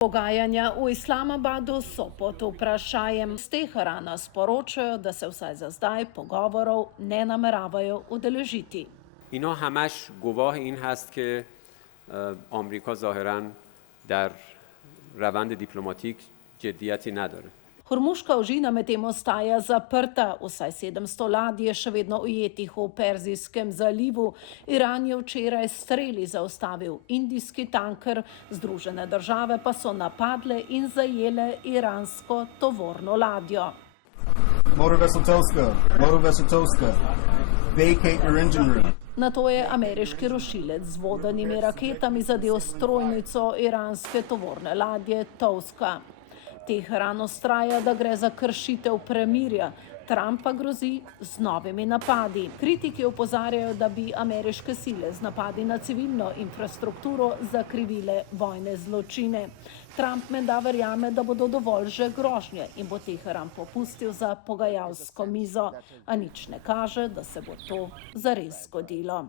Pogajanja v Islamabadu so pod vprašajem. Z Teherana sporočajo, da se vsaj za zdaj pogovorov ne nameravajo udeležiti. اینا همش گواه این هست که آمریکا ظاهراً در روند دیپلماتیک جدیتی نداره. Hormuška ožina medtem ostaja zaprta, vsaj 700 ladij je še vedno ujetih v Perzijskem zalivu. Iran je včeraj s streli zaustavil indijski tanker, Združene države pa so napadle in zajele iransko tovorno ladjo. Motor vessel Toska, vacate your engine room. Nato je ameriški rušilec z vodenimi raketami zadel strojnico iranske tovorne ladje Toska. Teheran vztraja, da gre za kršitev premirja, Trump pa grozi z novimi napadi. Kritiki opozarjajo, da bi ameriške sile z napadi na civilno infrastrukturo zakrivile vojne zločine. Trump menda verjame, da bodo dovolj že grožnje in bo Teheran popustil za pogajalsko mizo, a nič ne kaže, da se bo to zares zgodilo.